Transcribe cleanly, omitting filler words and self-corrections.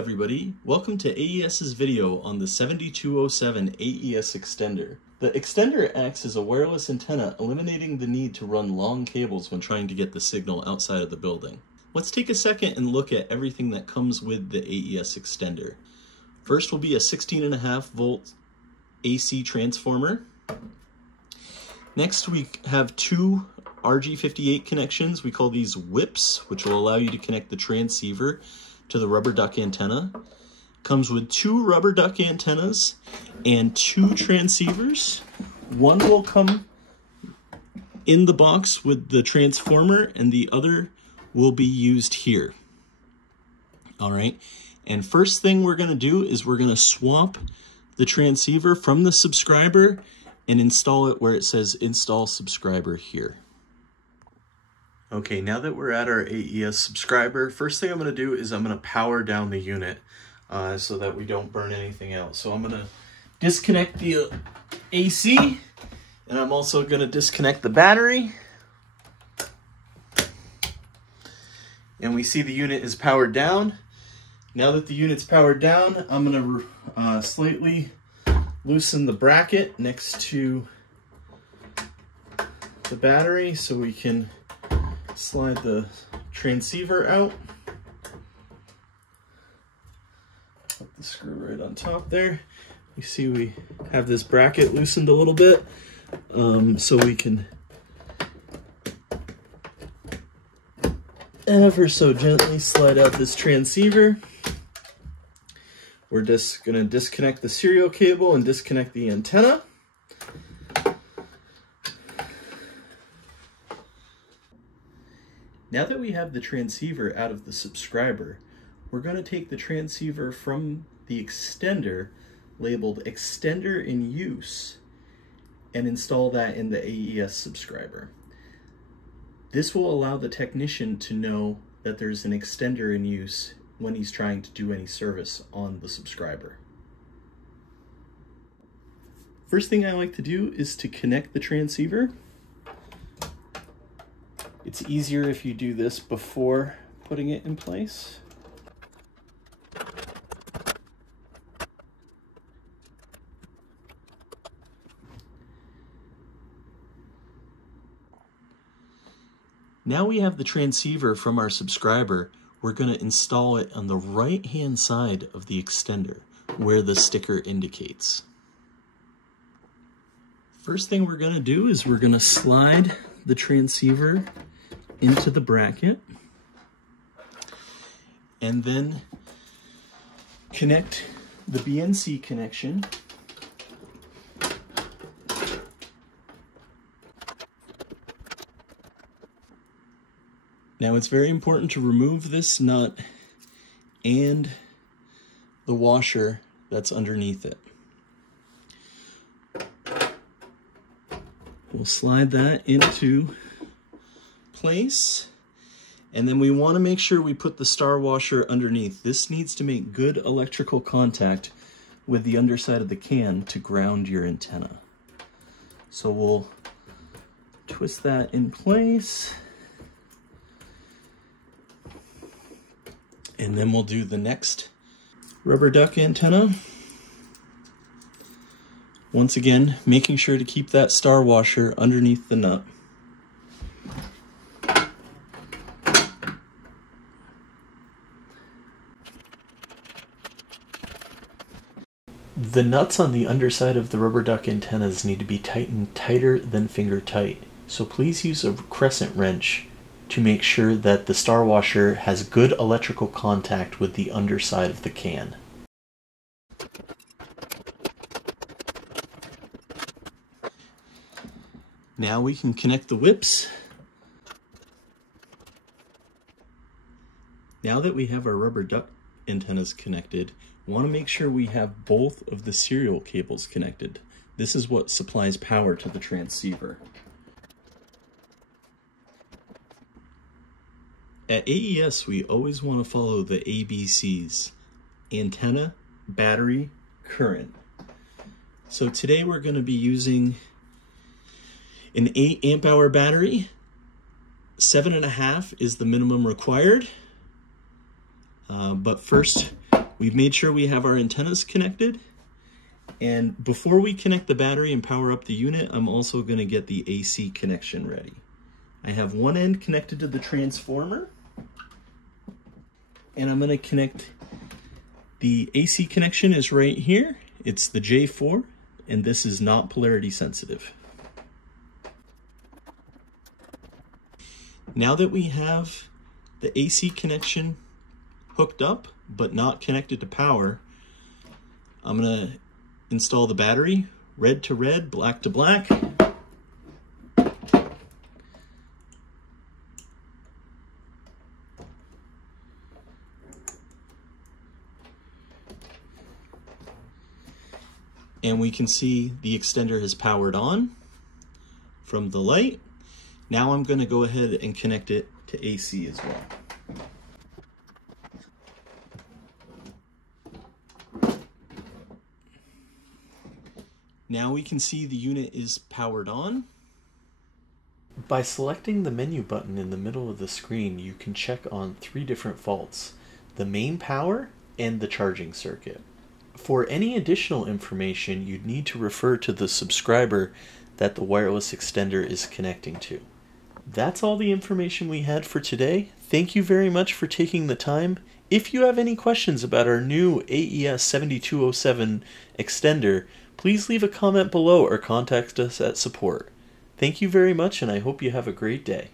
everybody, welcome to AES's video on the 7207 AES extender. The extender acts as a wireless antenna, eliminating the need to run long cables when trying to get the signal outside of the building. Let's take a second and look at everything that comes with the AES extender. First will be a 16.5 volt AC transformer. Next we have two RG58 connections. We call these whips, which will allow you to connect the transceiver to the rubber duck antenna. Comes with two rubber duck antennas and two transceivers. One will come in the box with the transformer and the other will be used here. All right, and first thing we're gonna do is we're gonna swap the transceiver from the subscriber and install it where it says install subscriber here. Okay, now that we're at our AES subscriber, first thing I'm gonna do is I'm gonna power down the unit so that we don't burn anything out. So I'm gonna disconnect the AC, and I'm also gonna disconnect the battery. And we see the unit is powered down. Now that the unit's powered down, I'm gonna slightly loosen the bracket next to the battery so we can slide the transceiver out. Put the screw right on top there. You see we have this bracket loosened a little bit so we can ever so gently slide out this transceiver. We're just going to disconnect the serial cable and disconnect the antenna. Now that we have the transceiver out of the subscriber, we're going to take the transceiver from the extender labeled extender in use and install that in the AES subscriber. This will allow the technician to know that there's an extender in use when he's trying to do any service on the subscriber. First thing I like to do is to connect the transceiver. It's easier if you do this before putting it in place. Now we have the transceiver from our subscriber. We're going to install it on the right-hand side of the extender where the sticker indicates. First thing we're going to do is we're going to slide the transceiver into the bracket and then connect the BNC connection . Now it's very important to remove this nut and the washer that's underneath it. We'll slide that into place, and then we want to make sure we put the star washer underneath. This needs to make good electrical contact with the underside of the can to ground your antenna. So we'll twist that in place. And then we'll do the next rubber duck antenna. Once again, making sure to keep that star washer underneath the nut. The nuts on the underside of the rubber duck antennas need to be tightened tighter than finger tight. So please use a crescent wrench to make sure that the star washer has good electrical contact with the underside of the can. Now we can connect the whips. Now that we have our rubber duck antennas connected, we want to make sure we have both of the serial cables connected. This is what supplies power to the transceiver. At AES, we always want to follow the ABCs: antenna, battery, current. So today we're going to be using an 8 amp hour battery. 7.5 is the minimum required. But first We've made sure we have our antennas connected. And before we connect the battery and power up the unit, I'm also going to get the AC connection ready. I have one end connected to the transformer, and I'm going to connect the AC connection is right here. It's the J4, and this is not polarity sensitive. Now that we have the AC connection hooked up, but not connected to power, I'm going to install the battery, red to red, black to black. And we can see the extender has powered on from the light. Now I'm going to go ahead and connect it to AC as well. Now we can see the unit is powered on. By selecting the menu button in the middle of the screen, you can check on 3 different faults: the main power and the charging circuit. For any additional information, you'd need to refer to the subscriber that the wireless extender is connecting to. That's all the information we had for today. Thank you very much for taking the time. If you have any questions about our new AES 7207 extender, please leave a comment below or contact us at support. Thank you very much, and I hope you have a great day.